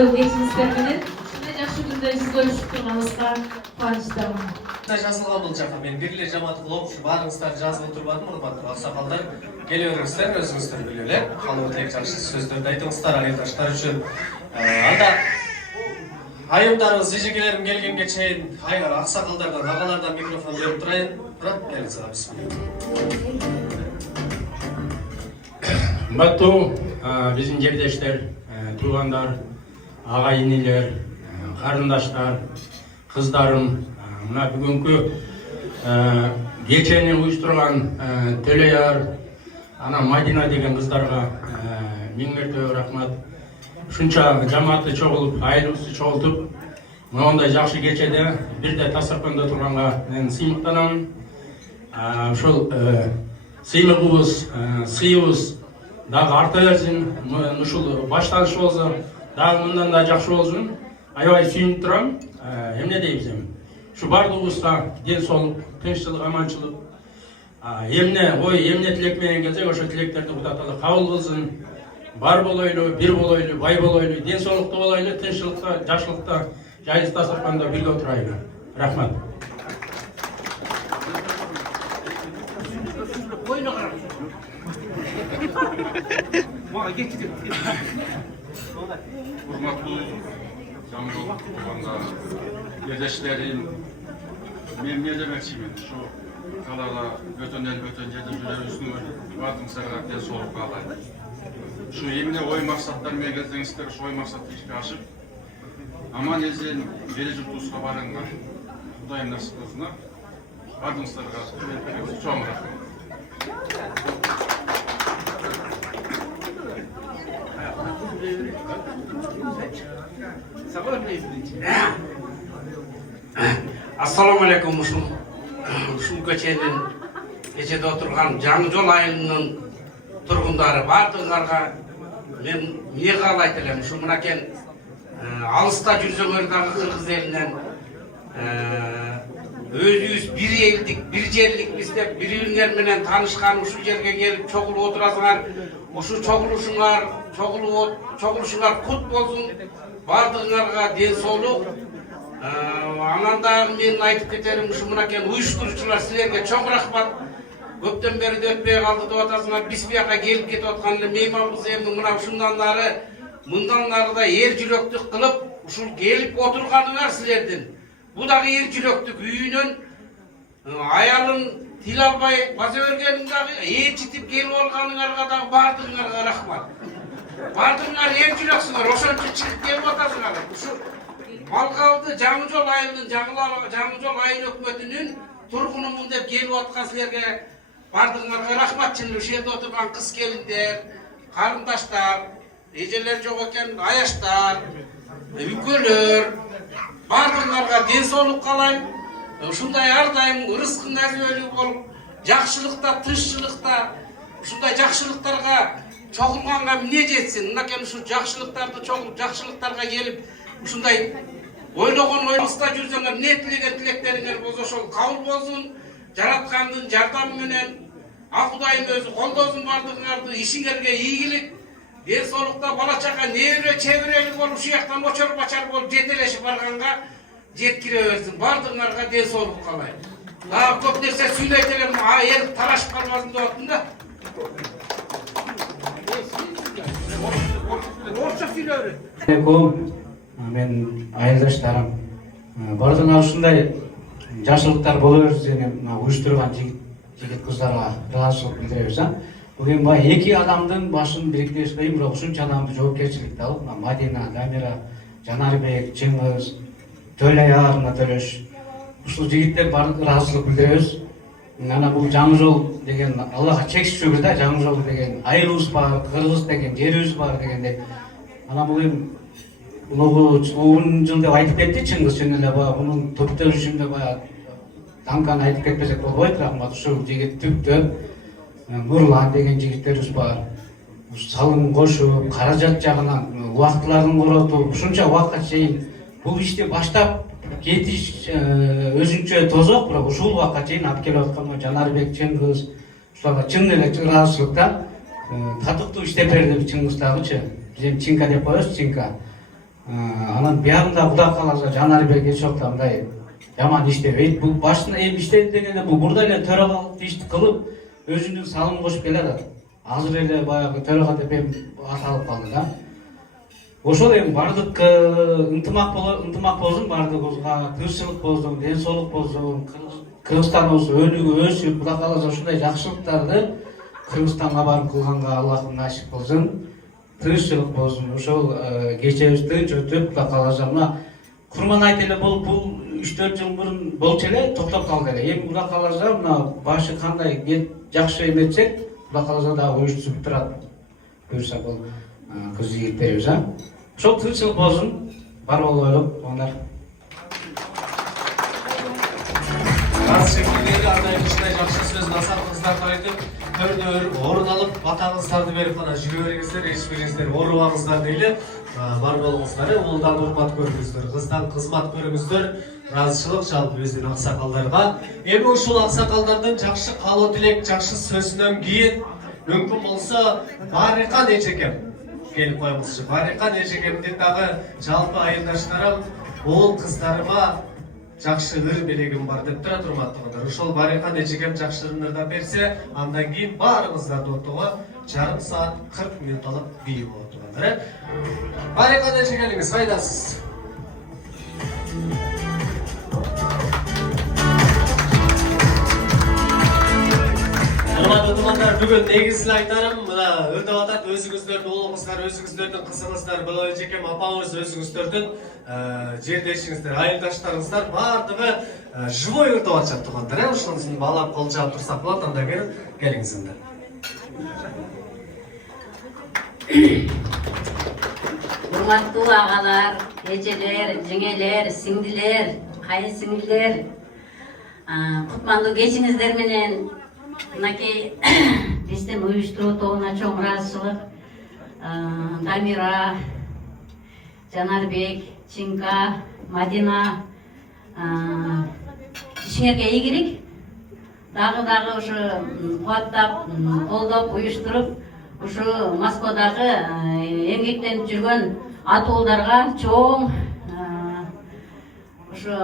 сыяктуу кечиристер менен ушундай жакшы күндө сиз көрүшүп турганыбызга кубанычтамын. Жазылған бұл жаққа мен берлер жамааты қылып баарыңыздар жазып отырбадым, урматтуу аксакалдар. Келе бериңиздер, өзүңүздөр билип эле калуу тилек жакшы сөздөрдү айтыңыздар айылдаштар үчүн. Анда айымдарыбыз эжекелерим келгенге чейин аксакалдардан агалардан микрофон берип турайын. Келиңиз, бисмилла. Кымбаттуу биздин жердештер, туугандар, ага инилер, карындаштар, кыздарым, мына бүгүнкү кечени уюштурган Төлөяр, ана Мадина деген кыздарга миң мертебе рахмат. Ушунча жамааты чогулуп, айылыбызды чогултуп, мондай жакшы кечеде бирде дасторкондо турганга мен сыймыктанамын. Ошол сыйлыгыбыз, сыйыбыз дагы арта берсин. Ушул баштаныш болсо, дагы мындан да жакшы болсун. Аябай сүйүнүп турам. Эмне дейбиз эми? Şu bardığımızda den soğuk, tinçlik, amançılık, emne tilek menen kelsek, oşo tileklerdi Kuda Taala kabul kılsın. Bar bolaylı, bir bolaylı, bay bolaylı, den soğukta bolaylı, tinçlikta, jaşlıkta, jayız dasturkanda birge oturaylı. Rahmat. Hurmatlı Jamil Kurban'da yerleşlerim, men ne demekçiyim, şu kalada bötönleri jürerüsünü vatыңыздарга ден соолук каалайм. Şu emine oy maksatlar mene келсеңиздер, şu oy maksatты ишке ашып, аман эзен эл журтубузга барыңдар. Кудайым насип кылсын. Vatыңыздарга чоң рахмат. Assalamu alaikum. Ушул кечеде отурган Жаңы Жол айылынын тургундары бардыгыңарга мен эмне каалайт элем. Ушу мынакей алыста жүрсөңөр дагы кыргыз элинен өзүбүз бир элдик, бир жерликпиз деп бири-бириңер менен таанышкан, ушул жерге келип чогулуп отурасыңар. Ушу чогулушуңар кут болсун. Бардыгыңарга ден соолук. Анан дагы мен айтып кетерим, ушу мынакей уюштуруучулар силерге чоң рахмат. Көптөн бери өтпөй калды деп атасыңар. Биз бияка келип кетип аткан эле мейманбыз. Эми мына ушундан нары, мындан нары да эр жүрөктүк кылып, ушул келип отурганыңар силердин. Бу дагы эр жүрөктүк үйүнөн аялын тил албай баса бергениң дагы ээрчитип келип алганыңарга дагы бардыгыңарга рахмат. Бардыгыңар эр жүрөксүңөр, ошончо чыгып келип атасыңар. Ушу Малкалды Жаңы Жол айылынын Жаңы Жол айыл өкмөтүнүн тургунумун деп келип аткан силерге бардыгыңарга рахмат. Чын ушул жерде отурган кыз келиндер, карындаштар, эжелер жок экен, аяштар, үкөлөр, бардыгыңарга ден соолук каалайм. Ушундай ар дайым ырыскың нәзибелүү болуп, жакшылыкта, тынччылыкта, ушундай жакшылыктарга чогулганга эмне жетсин? Мынакей ушул жакшылыктарды чогулуп, жакшылыктарга келип, ушундай ойлогон ойлукта жүрсөңөр, эмне тилеген тилектериңер болсо ошол кабыл болсун. Жараткандын жардамы менен Кудайым өзү колдосун бардыгыңарды, ишиңерге ийгилик, ден соолукта, бала чака, небере чеберелик болуп, ушул жактан очор бачар болуп жетелешип барганга жеткире берсин. Бардыгыңарга ден соолук каалайм. Дагы көп нерсе сүйлөйт элем, эл тарашып калбасын деп аттым да. Орусча сүйлөбүр. Мен айылдаштарым, бардыңар ушундай жакшылыктар боло берсин, уюштурган жигит кыздарга ыраазычылык билдиребиз. Бүгүн бай эки адамдын башын бириктеш кыйын, бирок ушунча адамды жоопкерчиликти алып, Мадина, Дамира, Жанарбек, Чыңгыз, Төлөяр, Төлөш, ушул жигиттер бардык ыраазычылык билдиребиз. Ана бул Жаңы Жол деген Аллага чексиз шүгүр да, Жаңы Жол деген айылыбыз бар, кыргыз деген жерибиз бар дегендей. Ана бүгүн улугун жыл деп айтып кетти Чыңгыз, чын эле мунун төптөлүшүндө Данканы айтып кетпесек болбойт, рахмат. Ушул жигит түптөп, Нурлан деген жигиттерибиз бар. Салым кошуп, каражат жагынан убактыларын коротуп, ушунча убакка чейин бул ишти баштап кетиш өзүнчө тозок, бирок ушул убакка чейин алып келип аткан Жанарбек, Чыңгыз, ушуларга чын эле ыраазычылык да. Татыктуу иштеп берди Чыңгыз дагычы. Биз Чинка деп коебуз, Чинка. Анан биягында Кудай кааласа Жанарбек эч убакта мындай жаман иштебейт. Бул башында эми иштеди дегенде бул мурда эле төрагалык ишти кылып өзүнүн салымын кошуп келатат. Азыр эле баягы төрага деп эми аталып калды да. Ошол эми бардык ынтымак болсун, бардыгыбызга тынччылык болсун, ден соолук болсун, Кыргызстаныбыз өнүгүп өсүп, Кудай кааласа ушундай жакшылыктарды Кыргызстанга барып кылганга Аллахым насип кылсын. Тынччылык болсун. Ошол кечебиз тынч өтүп, Кудай кааласа мына Курман айт эле бул 3-4 жыл мурун болчу эле, токтоп калды эле. Эми Кудай кааласа мына башы кандай жакшы эметсек, Кудай кааласа дагы уюштуруп турат. Буюрса бул кыз жигиттерибиз, ошол тынччылык болсун, бар болойлук, ондар. Аз шекилдери андай ушундай жакшы сөз насаат кыздарды айтып, төрдөр орун алып, батаңыздарды берип гана жүрө бериңиздер, эч бириңиздер оорубаңыздар дейли. Бар болуңуздар, улдан урмат көрүңүздөр, кыздан кызмат көрүңүздөр, ыраазычылык жалпы биздин аксакалдарга. Эми ушул аксакалдардын жакшы каалоо тилек, жакшы сөзүнөн кийин мүмкүн болсо Барыкан эжекем келип коюңузчу. Барыкан эжекемдин дагы жалпы айылдаштарым, уул кыздарыма жакшы ыр белегим бар деп турат, урматтуугандар. Ошол Барыкан эжекем жакшы ырдап берсе, андан кийин баарыңыздарды отого жарым саат 40 минуталык бий болот тургандар. Барыкан эжекелиңиз пайдасыз. Урматтуу тумандар, бүгүн негизги айтарым мына ырдап атат, өзүңүздөрдүн уулуңуздар, өзүңүздөрдүн кызыңыздар, бул эжекем апаңыз, өзүңүздөрдүн жердешиңиздер, айылдаштарыңыздар баардыгы живой ырдап атышат туугандар. Ошонусун баалап кол жаап турсак болот, анда келиңиздер. Урматтуу агалар, эжелер, жеңелер, сиңдилер, кайын сиңдилер, кутмандуу кечиңиздер менен мынакей биздин уюштуруу тобуна чоң ыраазычылык. Дамира, Жанарбек, Чинка, Мадина, ишиңерге ийгилик. Дагы ушу кубаттап, колдоп, уюштуруп, ушу Москвадагы эмгектенип жүргөн атуулдарга чоң ушу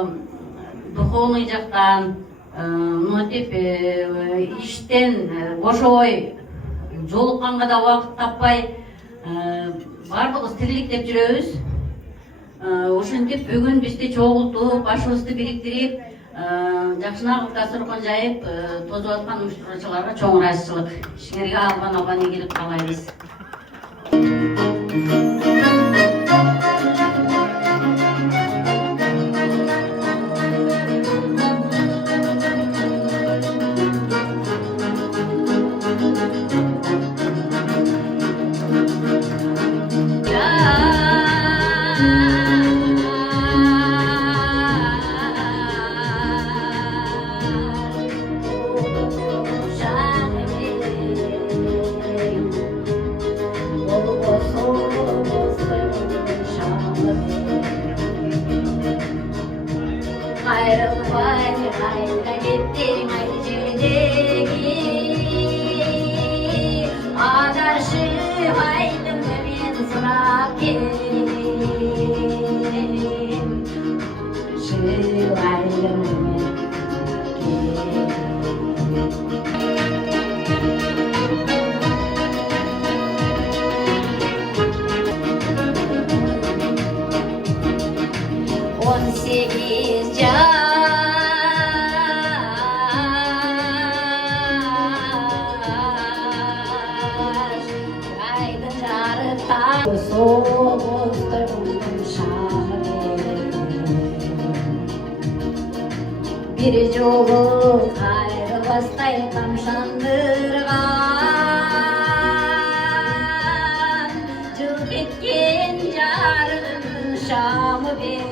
духовный жактан мынтип иштен бошобой, жолукканга да убакыт таппай баардыгыбыз тирилик деп жүрөбүз. Ушинтип бүгүн бизди чогултуп, башыбызды бириктирип, жакшынаков дасторкон жайып тосуп аткан уюштуруучуларга чоң ыраазычылык. Ишиңерге албан ийгилик каалайбыз. Bir jolu kayrılbasтай kamşandırgan, jıl ketken jarın şamı benim.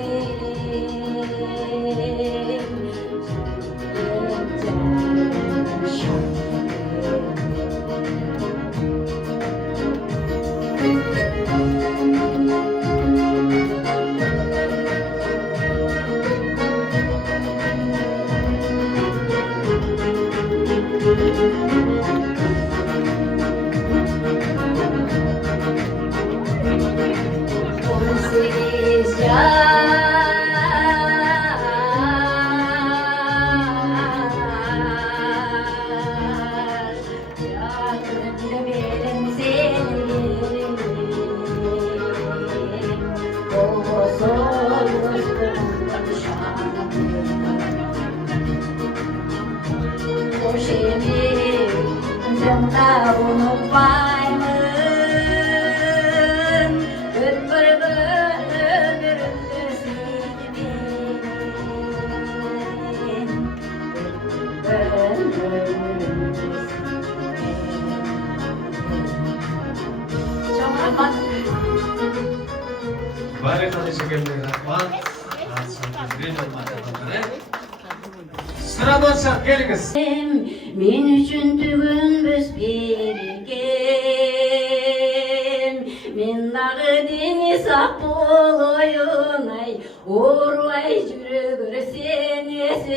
Birinci olmadı. Sıra başa geliniz. Men üçün tügünbüz birgem. Men дағы deni sak boloyun ay, Oruay жүрөгөр senesen.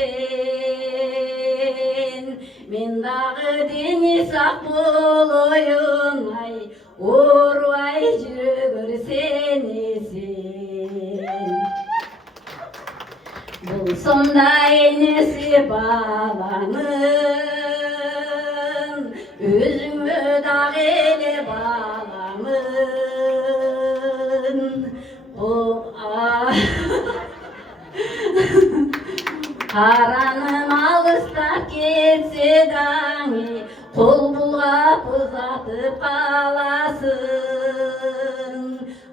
Men дағы deni sak boloyun ay, Oruay жүрөгөр senesen. Bulsam da enesi bağlanın, Özümü dağ ele bağlanın. Karanın alыстап ketсе даңы, Қол бұлғап ұзатып қаласың.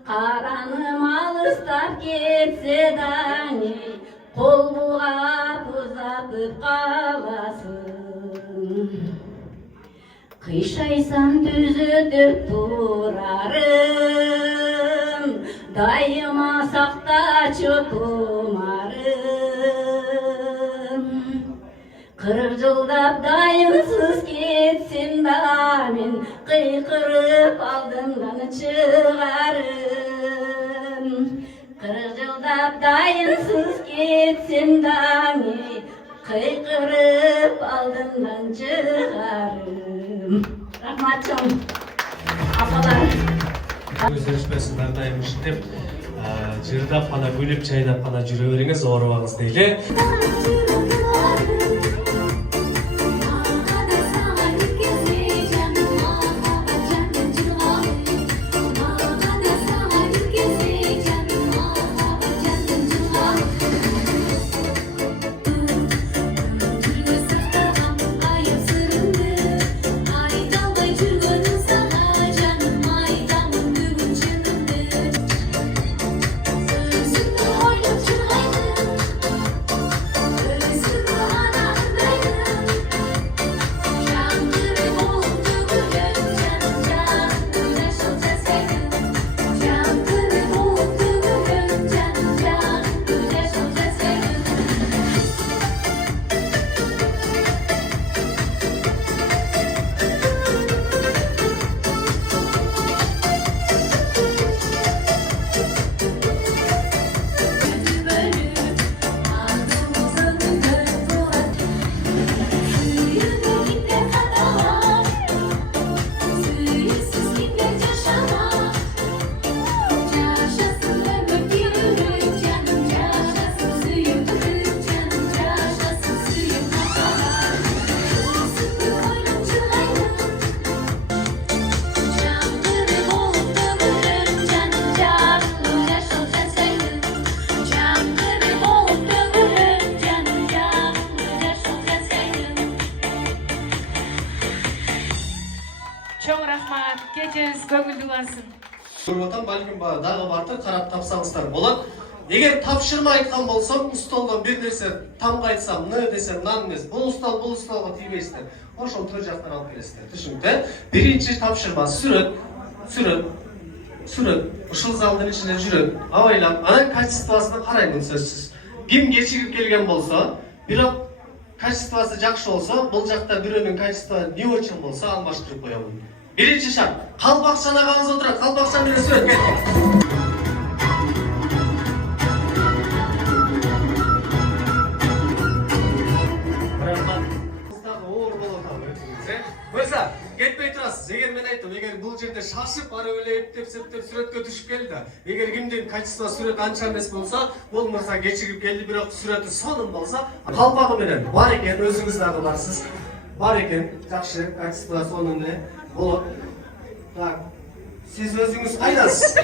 Karanım alыстап ketсе даңы, Қол бұлғап ұзатып қаласың. Қишайсам түзетіп тұрарым, Дайыма сақтачы тұмарым. 40 жылдап дайынсыз кетсем да мен, Қиқырып алдымдан шығарым. 40 жылдап дайынсыз кетсем да мен, Қиқырып алдымдан шығарым. Рахмат чоң, апалар. Өзгерішпесін әрдайым үшін деп, жырдап қана бөліп чайдап қана жүре беріңіз, ауырмаңыз дейлі. Чоң рахмат, кечеңиз көңүлдүү болсун. Көріп балгин дағы барды қарап тапсаңыздар болады. Егер тапшырма айтқан болсам, столдан бір нәрсе тамға айтсам, не десем, нан емес, бұл столға тимейсіздер. Ошол төр жақтан алып келесіздер. Түшінді? Бірінші тапшырма сүрөт. Ушул залдын ичинде жүрөт. Абайлап, анан качествосуна карайм сөзсүз. Ким кечигип келген болсо, бирок качествосы жакшы болсо, бул жакта бирөөнүн качествосы не очень болсо, алмаштырып коёмун. Биринчи шарт, калпакчан агаңыз отурат, калпакчан менен сүрөт кетти. Көйса, кетпей тұрасыз. Егер мен айттым, егер бұл жерде шашып, ары өле ептеп-септеп сүрөткө түшүп келді. Егер кимдин качество сүрөт анча эмес болса, бол мырза кечигип келди, бирок сүрөтү сонун болса, калпагы менен бар экен, өзүңүз дагы барсыз. Бар экен, жакшы, качество сонун эле болот. Так, сиз өзүңүз кайдасыз?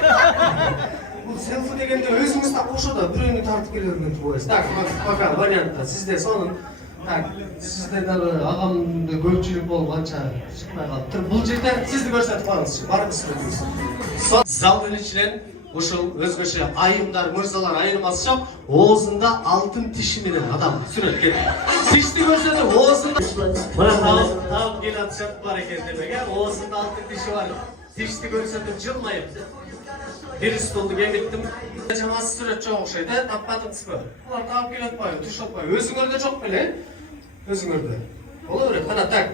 Бул селфи дегенде өзүңүз да кошодо бирөөнү тартып келе берген турбайсыз. Так, пока вариантта сизде сонун. Так, сизде дагы агамды көпчүлүк болуп анча чыкпай калыптыр. Бул жерде сизди көрсөтүп коюңузчу, барып сүрөтүңүз. Залдын ичинен ушул өзгөчө айымдар, мырзалар айырмасы жок, оозунда алтын тиши менен адам сүрөт кетти. Тишти көрсөтүп, оозунда мына таап келе атышат бар экен демек, оозунда алтын тиши бар. Тишти көрсөтүп жылмайып. Bir stoldu kemittim. Çamасы süret çok okşaydı. Tapmadınız mı? Ulan tap gel atmayı, tuş atmayı. Özüngörde çok bile. Özüngörde. Ola öyle, kana tak.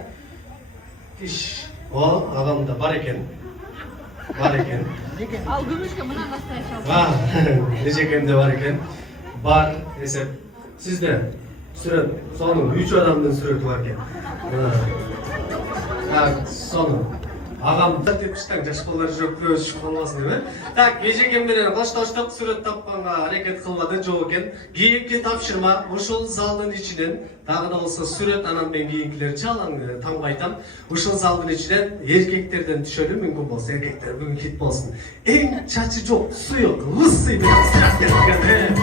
İş. O ağamda var eken. Var eken. Al gümüşke mına nasıl Var. Necekende var eken. Var. Esep. Sizde süret sonu 3 adamın süreti var eken. Tak sonu. Ağam da tepişten jaşkollar жүрөп өсүп калбасын деп. Так, кечекен менен коштоштук сүрөт тапканга аракет кылбады жок экен. Кийинки тапшырма ушул залдын ичинен дагы да болсо сүрөт анан мен кийинкилер чалаң таңга айтам. Ушул залдын ичинен эркектерден түшөлү мүмкүн болсо эркектер бүгүн хит болсун. Эң чачы жок, суюк, лысый менен сүрөт келген.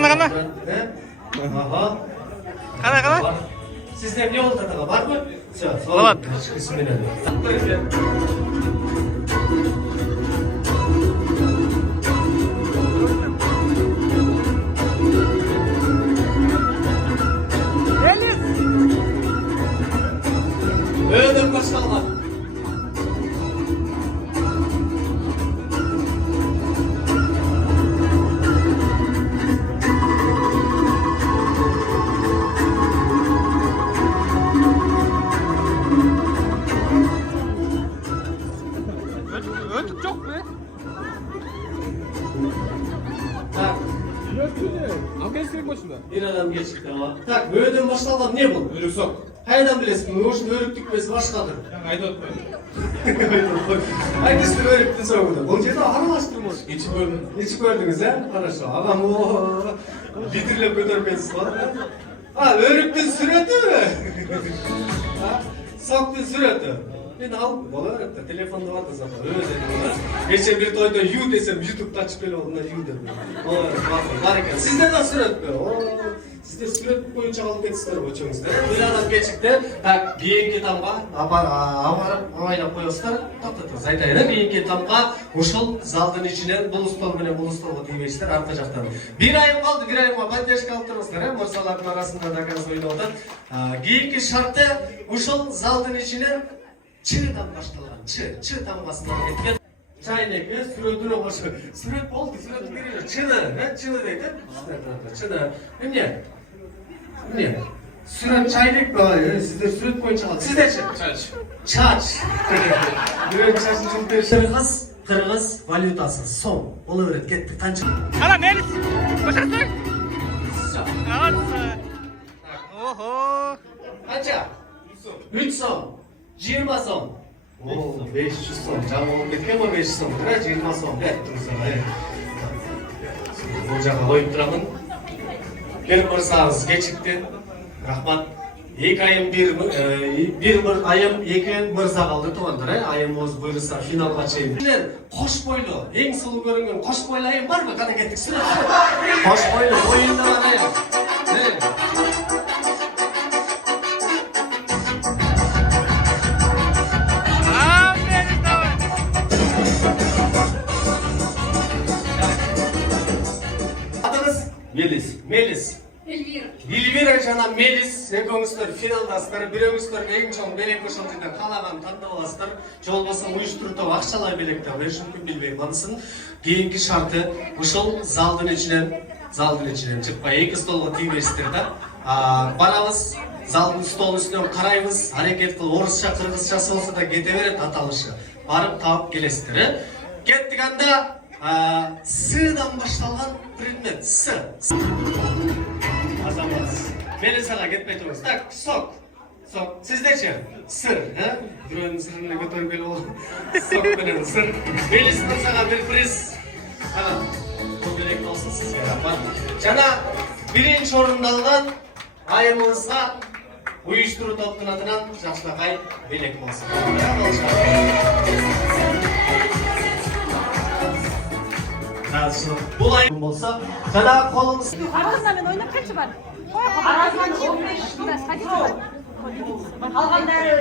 Kana. Aha. Kana. Sizde ne oldu da var mı? Var. Bismillah. Öyle başkalma. Ötük çok be. Tak. Afganistan başında. Bir adam geçti ama. Tak, öğüden başkalma ne bu? Ölük sok. Haydan bilesin, bu işin öğrük dükmesi başkadır. Haydi ötme. Hangisi öğrükten soğudu? Bu ceza araştırmış. İçi bölüm. Hiç gördünüz ha? Хорошо. Adam o bitirle götürmesi var. Ha, öğrükten süreti mi? Ha, saktın süreti. Ben al, bana öğretti. Telefonda vardı zaten. Öyle dedim. Geçen bir toyda yu desem, YouTube'da çıkıyor onunla yu dedim. O var eken. Sizde de süret mi? Sizde süret boyunca alıp etsizler bu çoğunuzda. Bir adam geçikti. Tak, keyinki tamga avaylap koyuyorlar. To'xtatamiz. Aytayın. Keyinki tamga ушул залдын içinden bul stol менен bul stolga тийбейсиздер арка жактан. Bir ayım kaldı, bir ayımga поддержка алып турасыздар. Мырзалардын арасында да казыр ойноп атат. Кийинки шарты ушул залдын içinden чыдан башталган. Чы тамгасынан кеткен. Çaynek ve sürötüne başı. Süröt oldu, sürötü geliyor. Çını deydi. Çını. Ne? Süröt çaynek mi var? Sizde süröt koyun çalar. Sizde çaç. Süröt çaçın çok değişir. Kırgız valютасы son. Onu öğret gitti. Kancı. Kana Melis. Başarısın. Evet. Oho. Kaça? 3 son. 20 son. Oo, 500 son. Canım ketken mi 500 son? 20 son. Evet, dursa. Bu jaga koyup turamın. Gelip barsanız geçikti. Rahmat. Екі айым bir айым екі мырза қалды туғандар, айым өз бұйырса финалға чейін. Қош бойлы, ең сұлу көрінген қош бойлы айым бар ма? Қана кеттік сүрет. Қош бойлы, бойында бар айым. Adınız? Melis. Эльвира жана Мелис, экөөңүздөр финалдасыздар, бирөөңүздөр эң чоң белек ошол жерден каалаган тандап аласыздар. Же болбосо уюштурууда акчалай белекте бериш мүмкүн билбей калсын. Кийинки шарты ушул залдын ичинен чыкпай эки столго тийбейсиздер да. Барабыз, залдын столдун үстүнөн карайбыз, аракет кылып орусча, кыргызчасы болсо да кете берет аталышы. Барып таап келесиздер. Кеттик анда S'dan başlayan предмет. S. Azamaz. Melisa'ga gitmey turuz. Tak, sok. Sizdeçi? Sır. Biro'nun sırrını götürüp gel oğlum. Sok benim sır. Melisa'dan sana bir priz. Bu bilek olsun sizge. Jana birinci orundalgan ayımızga uyuşturu toптун атынан жакшылакай белек болсун. Бұл айым болса, жана қолыңыз... Арасында мен ойнап кетші бар. Арасында 15 қалғандары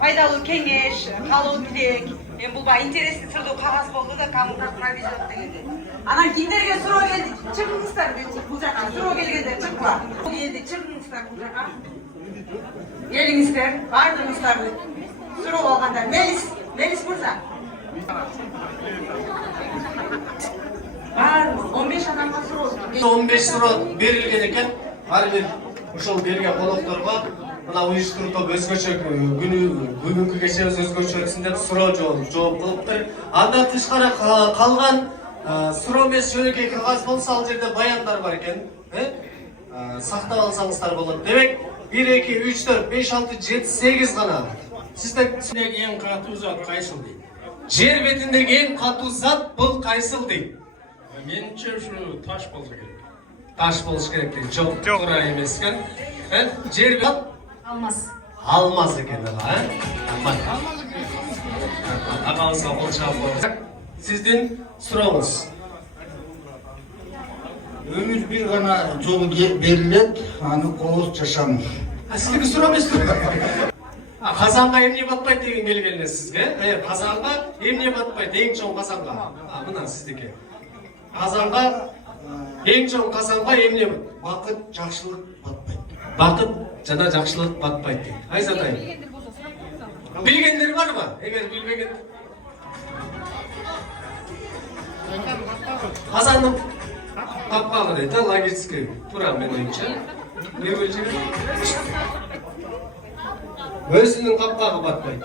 пайдалы кеңеш, қалу тілек, Мен бұл бай интересный түрде қағаз болды да кому-то пробежать дегенде. Анан кимдерге суроо келди, чыгыңыздар бул жака. Суроо келгендер чыккыла. Келди, чыгыңыздар бул жака. Келиңиздер, бардыңыздарды суроо алгандар. Мелис мырза. Бар 15 адамга суроо. 15 суроо берилген экен. Ар бир ушул келген конокторго мына уюштуруу топ өзгөчө бүгүнкү кечебиз өзгөчө өтсүн деп суроо жооп кылыптыр. Андан тышкары калган суроо эмес жөнөкөй кагаз болсо ал жерде баяндар бар экен. Сактап алсаңыздар болот. Демек 1, 2, 3, 4, 5, 6, 7, 8 гана. Сиздердеги эң катуу зат кайсыл дейт? Жер бетиндеги эң катуу зат бул кайсыл дейт? Менимче ушу таш болсо керек. Таш болуш керек дейт. Жок, туура эмес экен. Жер бет Алмаз. алмаз экен ага. Агабызга кол чабып. Сиздин сурооңуз. Өмүр бир гана жолу берилет, аны кооз жашам. Сиздики суроо эмес. Казанга эмне батпайт деген келген сизге? Казанга эмне батпайт? Эң чоң казанга. Мына сиздики. Казанга эң чоң казанга эмне? Бакыт, жакшылык батпайт. Бакыт жана жакшылык батпайт дейт. Айзатай. Билгендер барбы? Эгер билбеген Казандын капкагы дейт, Лагерский. Туура мен оюмча. Не болчу? Өзүнүн капкагы батпайт,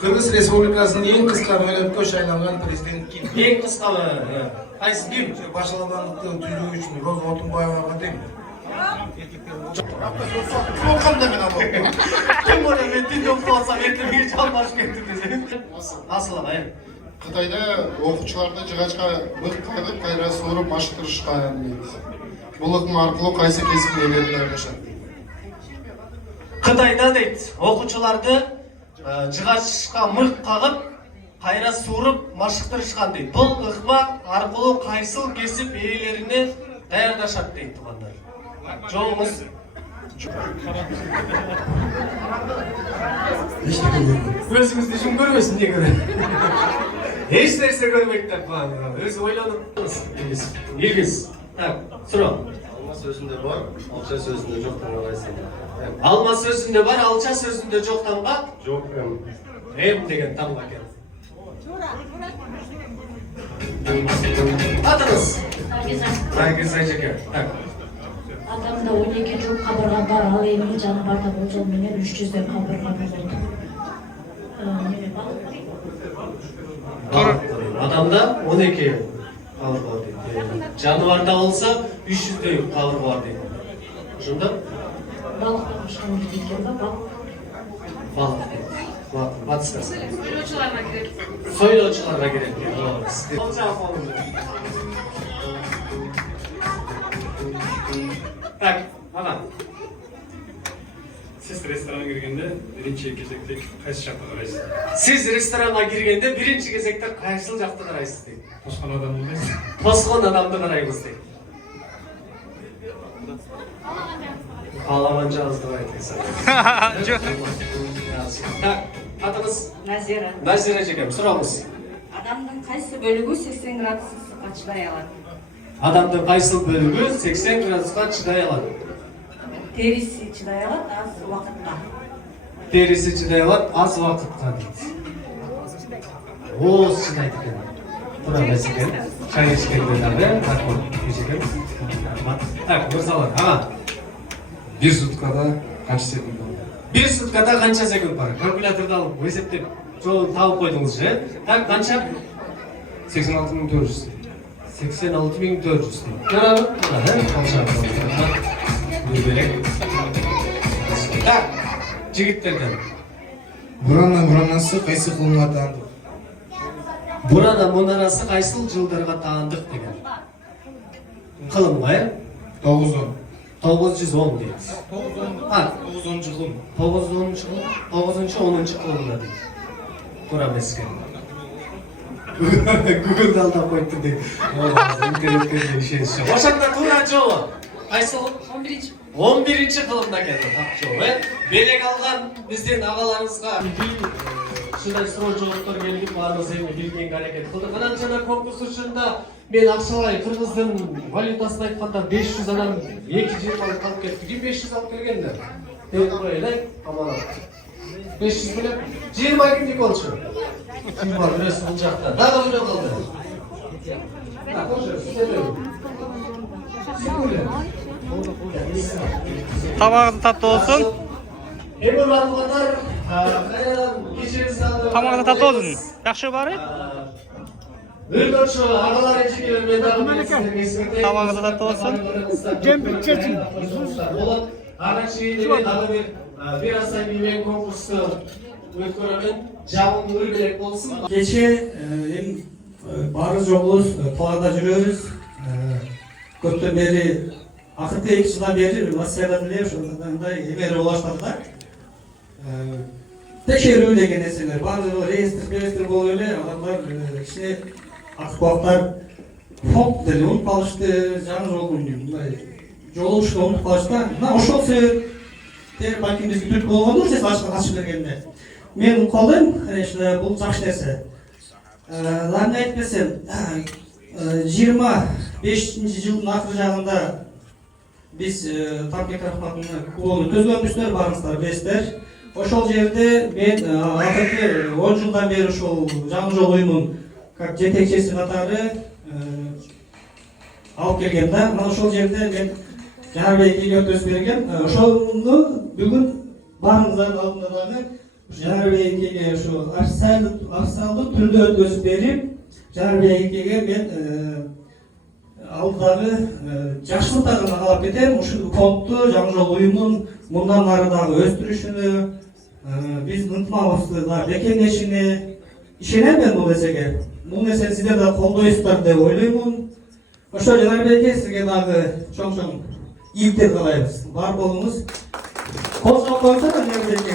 Кыргыз Республикасынын эң кыска мөөнөткө шайланган президент ким? Эң кыска кайсы ким? Башалагандыкты түзүү үчүн Роза Отунбаевага тең. Ким болот? Мен түндө окуп эртең бир жалмаш кетти. Насыл ага. Кытайда окуучуларды жыгачка мык кагып, кайра сууруп машыктырышкан дейт. Бул ыкма аркылуу кайсы кесип ээлери жашат? Кытайда дейт, окуучуларды жыгачка мык кагып, кайра сууруп машыктырышкан дейт. Бул ыкма аркылуу кайсыл кесип ээлерине даярдашат дейт туугандар. Жоңуз өзүңүздү ишин көрбөсүн не көрөт? Эч нерсе көрбөйт деп өзү ойлонуп Илгиз. Так, суроо. Алма сөзүндө бар, алча сөзүндө жок деп ойлойсуң. Алма сөзүндө бар, алча сөзүндө жок тамга? Жок. Деген тамга экен. Атыңыз? Наргиз Айжеке. Так. Адамда 12 жыл кабырга бар, ал эми жаны барда болжол менен 300 кабырга болот. Адамда 12 кабырга бар дейт. Жаныбарда болсо 300 кабырга бар дейт. Ошондо? Балыкта башканы дейт да, балык дейт. Батыста. Сойлоочуларга керек. Сойлоочуларга керек. Так, ага. Siz restorana girgende birinci кезекте кайсы жакка карайсыз? Siz ресторанга киргенде биринчи кезекте кайсыл жакты карайсыз дейт. Тоскон адамды эмес. Тоскон адамды карайбыз дейт. Каалаган жазды айтасың. Так, атыңыз? Назира. Назира жекем, суроңуз. Адамдын кайсы бөлүгү 80 градуска чыдай алат? Адамдын кайсы бөлүгү 80 градуска чыдай алат? Териси чыдай алат аз убакытта. Териси чыдай алат аз убакытка дейт. Ооз чыдайт экен. Туура эмес экен. Чай ичкенде дагы, так, мырзалар, ага. 1 суткада канча секунд бар? 1 суткада канча секунд бар? Калькуляторду алып эсептеп, жолун таап койдуңуз же? Так, канча? 86.400. 86.400. Так, жигиттерден. Бурана мунарасы кайсы кылымга таандык? Бурана мунарасы кайсыл жылдарга таандык деген. Кылымга, 910. 910 дейт. 910 кылым. 910 кылым, 9-10 кылымда дейт. Туура эмес экен. Google алдап койду дейт. Интернетке ишениш жок. Ошондо туура жооп. Кайсыл? 11-ci. 11-ci кылымда келди. Так жооп, Белек алган биздин агаларыбызга ушундай суроо жооптор келип баарыбыз эми билгенге аракет кылдык. Анан жана конкурс учурунда мен акчалай кыргыздын валютасын айтканда 500 анан 220 алып кетти. Ким 500 алып келгенде? Деп коелу, аманат. 500 менен 20 кимдики болчу? 20 бирөөсү бул жакта. Дагы бирөө калды. Тамағыңыз татты болсын. Эми урматтуулар, кайрадан кечириңиз алып. Тамағыңыз татты болсын. Жакшы бары? Өргөчү агалар эжекелер мен дагы сиздерге Тамағыңыз татты болсын. Жемпичечи. Болот. Анан чейин дагы бир аздан кийин мен конкурсту өткөрөмүн. Жабылып өргөлек болсун. Кеше баарыбыз жолубуз Тоғанда жүрөбүз. Көптөн бери акыркы 2 жылдан бери Россияда деле ошондой эмелер боло баштады. Текшерүү деген нерселер баардыгы реестр болуп эле адамдар кичине акыбактар фонд деле унутуп калышты, жаңы жолдун мындай жолугушун унутуп калышты. Мына ошол себептен балким бизге түрткү болгондур сиз ачып бергенде. Мен угуп калдым, бул жакшы нерсе. Дагы айтпесем, 25-жылдын акыры жагында биз Тамбек Рахматтын клубун төзгөнбүздөр, барыңыздар билесиздер. Ошол жерде мен акыркы 10 жылдан бери ушул жаңы жол уюмунун как жетекчиси катары алып келгем да. Мына ошол жерде мен Жанарбекке өтөз бергем. Ошону бүгүн барыңыздардын алдында дагы Жанарбекке ушу официалдуу түрдө өткөзүп берип, Жанарбекке мен алдагы жакшылыктарды каалап кетем. Ушул фондду жаңы жол уюмунун мындан ары дагы өстүрүшүнө, биздин ынтымагыбызды дагы бекемдешине ишенем мен бул нерсеге. Бул нерсени сиздер да колдойсуздар деп ойлоймун. Ошо Жанарбекке сизге дагы чоң ийгиликтер каалайбыз. Бар болуңуз. Кол соңуңуздар Жанарбекке.